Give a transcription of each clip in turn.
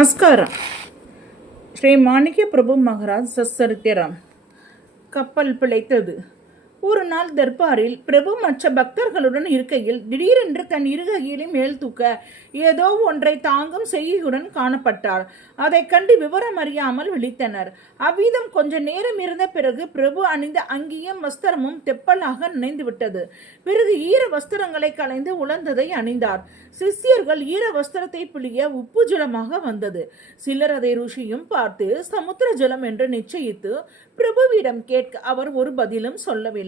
நமஸ்காரம். ஸ்ரீ மாணிக்க பிரபு மகாராஜ் சச்சரித்திரம். கப்பல் பிழைத்தது. ஒரு நாள் தர்பாரில் பிரபு மற்ற பக்தர்களுடன் இருக்கையில் திடீரென்று தன் இருகையிலே மேல் தூக்க ஏதோ ஒன்றை தாங்கும் செய்கையுடன் காணப்பட்டார். அதை கண்டு விவரம் அறியாமல் விழித்தனர். அவ்விதம் கொஞ்ச நேரம் இருந்த பிறகு பிரபு அணிந்த அங்கியும் வஸ்திரமும் தெப்பலாக நினைந்து விட்டது. பிறகு ஈர வஸ்திரங்களை களைந்து உலர்ந்ததை அணிந்தார். சிஷ்யர்கள் ஈர வஸ்திரத்தை பிழிய உப்பு ஜலமாக வந்தது. சிலர் அதை ருஷியும் பார்த்து சமுத்திர ஜலம் என்று நிச்சயித்து பிரபுவிடம் கேட்க அவர் ஒரு பதிலும் சொல்லவில்லை.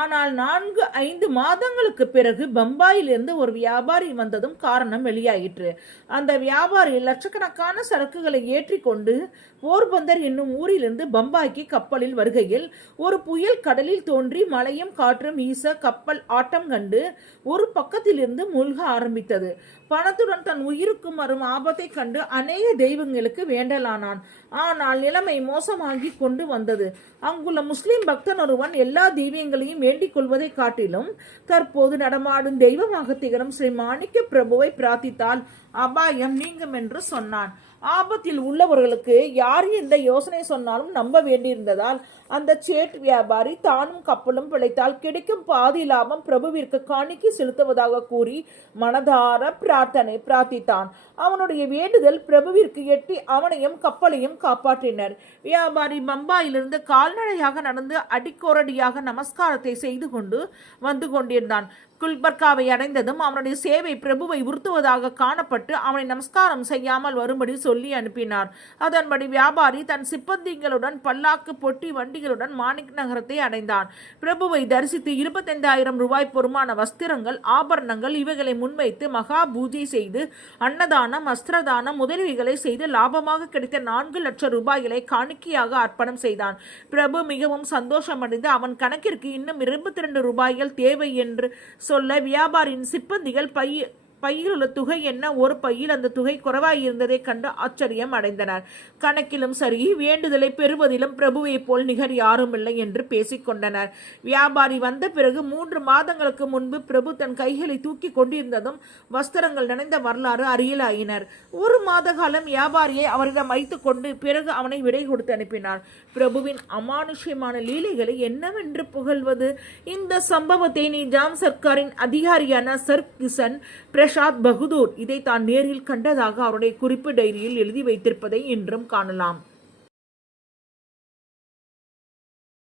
ஆனால் 4-5 மாதங்களுக்கு பிறகு பம்பாயிலிருந்து ஒரு வியாபாரி வந்ததும் காரணம் வெளியாயிற்று. அந்த வியாபாரி லட்சக்கணக்கான சரக்குகளை ஏற்றி கொண்டு போர்பந்தர் என்னும் ஊரிலிருந்து பம்பாய்க்கு கப்பலில் வருகையில் ஒரு புயல் கடலில் தோன்றி மழையும் காற்றும் வீச கப்பல் ஆட்டம் கண்டு ஒரு பக்கத்திலிருந்து மூழ்க ஆரம்பித்தது. பணத்துடன் தன் உயிருக்கும் வரும் ஆபத்தை கண்டு அநேக தெய்வங்களுக்கு வேண்டலானான். ஆனால் நிலைமை மோசமாகி கொண்டு வந்தது. அங்குள்ள முஸ்லிம் பக்தன் ஒருவன் எல்லா தெய்வங்களையும் வேண்டிக் கொள்வதை காட்டிலும் தற்போது நடமாடும் தெய்வமாக திகழும் ஸ்ரீ மாணிக்க பிரபுவை பிரார்த்தித்தால் அபாயம் நீங்கும் என்று சொன்னான். ஆபத்தில் உள்ளவர்களுக்கு யார் எந்த யோசனை சொன்னாலும் நம்ப வேண்டியிருந்ததால் அந்த சேட் வியாபாரி தானும் கப்பலும் பிழைத்தால் கிடைக்கும் பாதி லாபம் பிரபுவிற்கு காணிக்கை செலுத்துவதாக கூறி மனதார பிரார்த்தித்தான். அவனுடைய வேண்டுதல் பிரபுவிற்கு எட்டி அவனையும் கப்பலையும் காப்பாற்றினர். வியாபாரி பம்பாயிலிருந்து கால்நடையாக நடந்து அடிக்கோரடியாக நமஸ்காரத்தை செய்து கொண்டு வந்து கொண்டிருந்தான். குல்பர்காவை அடைந்ததும் அவனுடைய சேவை பிரபுவை உறுத்துவதாக காணப்பட்டு அவனை நமஸ்காரம் செய்யாமல் வரும்படி சொல்லி அனுப்பினார். அதன்படி வியாபாரி தன் சிப்பந்திகளுடன் பல்லாக்கு பொட்டி வண்டிகளுடன் மாணிக் நகரத்தை அடைந்தான். பிரபுவை தரிசித்து 25,000 ரூபாய் பொறுமான வஸ்திரங்கள், ஆபரணங்கள் இவைகளை முன்வைத்து மகா பூஜை செய்து அன்னதானம், வஸ்திரதானம் முதலியவைகளை செய்து லாபமாக கிடைத்த 4 லட்சம் ரூபாய்களை காணிக்கையாக அர்ப்பணம் செய்தான். பிரபு மிகவும் சந்தோஷமடைந்து அவன் கணக்கிற்கு இன்னும் 22 ரூபாய்கள் தேவை என்று சொல்ல வியாபாரியின் சிப்பந்திகள் பையில் உள்ள தொகை என்ன ஒரு பையில் அந்த தொகை குறைவாய் இருந்ததை கண்டு ஆச்சரியம் அடைந்தனர். கணக்கிலும் சரி, வேண்டுதலை பெறுவதிலும் பிரபுவை போல் நிகர் யாரும் இல்லை என்று பேசிக்கொண்டனர். வியாபாரி வந்த பிறகு 3 மாதங்களுக்கு முன்பு பிரபு தன் கைகளை தூக்கி கொண்டிருந்ததும் வஸ்திரங்கள் நினைந்த வரலாறு அறியலாயினர். 1 மாத காலம் வியாபாரியை அவரிடம் வைத்துக் கொண்டு பிறகு அவனை விடை கொடுத்து அனுப்பினார். பிரபுவின் அமானுஷ்யமான லீலைகளை என்னவென்று புகழ்வது? இந்த சம்பவத்தை நிஜாம் சர்க்காரின் அதிகாரியான சர் கிஷன் பிரசாத் பகதூர் இதை தான் நேரில் கண்டதாக அவருடைய குறிப்பு டைரியில் எழுதி வைத்திருப்பதை இன்றும் காணலாம்.